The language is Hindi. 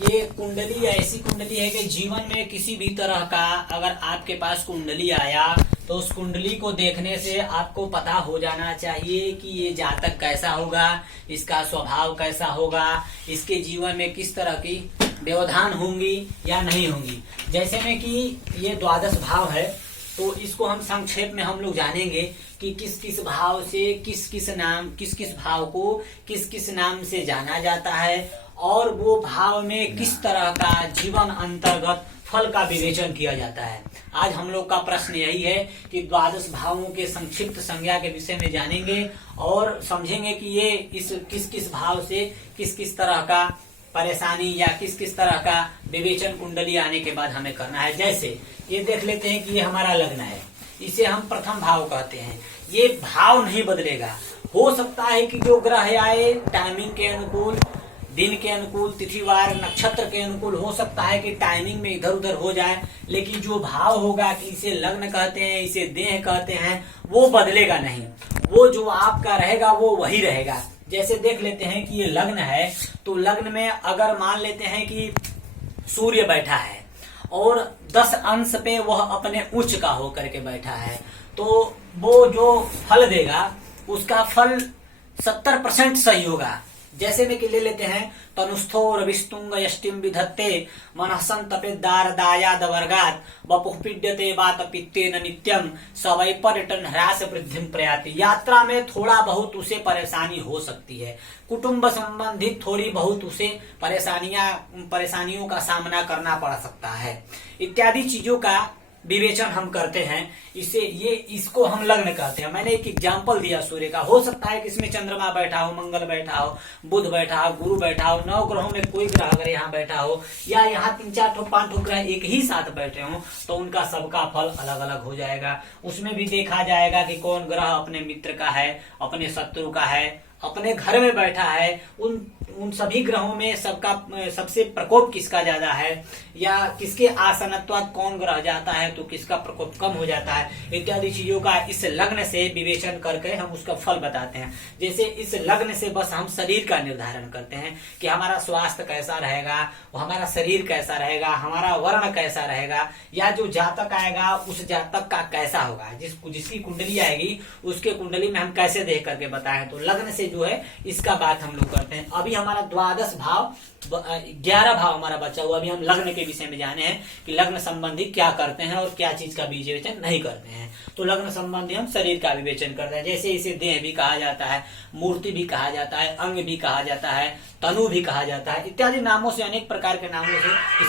ये कुंडली ऐसी कुंडली है कि जीवन में किसी भी तरह का अगर आपके पास कुंडली आया तो उस कुंडली को देखने से आपको पता हो जाना चाहिए कि ये जातक कैसा होगा, इसका स्वभाव कैसा होगा, इसके जीवन में किस तरह की व्यवधान होंगी या नहीं होंगी। जैसे में कि ये द्वादश भाव है तो इसको हम संक्षेप में हम लोग जानेंगे कि किस किस भाव से किस किस भाव को किस किस नाम से जाना जाता है और वो भाव में किस तरह का जीवन अंतर्गत फल का विवेचन किया जाता है। आज हम लोग का प्रश्न यही है कि द्वादश भावों के संक्षिप्त संज्ञा के विषय में जानेंगे और समझेंगे कि ये इस किस किस भाव से किस किस तरह का परेशानी या किस किस तरह का विवेचन कुंडली आने के बाद हमें करना है। जैसे ये देख लेते हैं कि ये हमारा लग्न है, इसे हम प्रथम भाव कहते हैं। ये भाव नहीं बदलेगा। हो सकता है कि जो ग्रह आए टाइमिंग के अनुकूल, दिन के अनुकूल, तिथिवार नक्षत्र के अनुकूल हो सकता है कि टाइमिंग में इधर उधर हो जाए, लेकिन जो भाव होगा कि इसे लग्न कहते हैं, इसे देह कहते हैं, वो बदलेगा नहीं। वो जो आपका रहेगा वो वही रहेगा। जैसे देख लेते हैं कि ये लग्न है तो लग्न में अगर मान लेते हैं कि सूर्य बैठा है और 10 अंश पे वह अपने उच्च का होकर के बैठा है तो वो जो फल देगा उसका फल 70% सही होगा। जैसे में कि ले लेते हैं तनुस्थो रविस्तुंग यष्टिम विधत्ते मनहसन तपेदार दायाद वर्गात वपुः पीड्यते वात पित्तेन नित्यम सवै पर्यटन ह्रास वृद्धिम प्रयाति। यात्रा में थोड़ा बहुत उसे परेशानी हो सकती है, कुटुंब संबंधित थोड़ी बहुत उसे परेशानियों का सामना करना पड़ सकता है, इत्यादि चीजों का विवेचन हम करते हैं। इसको हम लग्न कहते हैं। मैंने एक एग्जाम्पल दिया सूर्य का। हो सकता है कि इसमें चंद्रमा बैठा हो, मंगल बैठा हो, बुध बैठा हो, गुरु बैठा हो, 9 ग्रहों में कोई ग्रह अगर यहाँ बैठा हो या यहाँ 3-4-5 ग्रह एक ही साथ बैठे हो तो उनका सबका फल अलग अलग हो जाएगा। उसमें भी देखा जाएगा कि कौन ग्रह अपने मित्र का है, अपने शत्रु का है, अपने घर में बैठा है, उन सभी ग्रहों में सबसे प्रकोप किसका ज्यादा है या किसके आसनत्वात कौन ग्रह जाता है तो किसका प्रकोप कम हो जाता है, इत्यादि चीजों का इस लग्न से विवेचन करके हम उसका फल बताते हैं। जैसे इस लग्न से बस हम शरीर का निर्धारण करते हैं कि हमारा स्वास्थ्य कैसा रहेगा, हमारा शरीर कैसा रहेगा, हमारा वर्ण कैसा रहेगा, या जो जातक आएगा उस जातक का कैसा होगा, जिसकी कुंडली आएगी उसके कुंडली में हम कैसे देख करके बताएं। तो लग्न से जो है इसका बात हम लोग करते हैं। अभी हमारा द्वादश भाव 11 भाव हमारा बचा हुआ। अभी हम लग्न के विषय में जाने हैं कि लग्न संबंधी क्या करते हैं और क्या चीज का विवेचन नहीं करते हैं। तो लग्न संबंधी हम शरीर का विवेचन करते हैं। जैसे इसे देह भी कहा जाता है, मूर्ति भी कहा जाता है, अंग भी कहा जाता है, तनु भी कहा जाता है, इत्यादि नामों से, अनेक प्रकार के नामों से इसे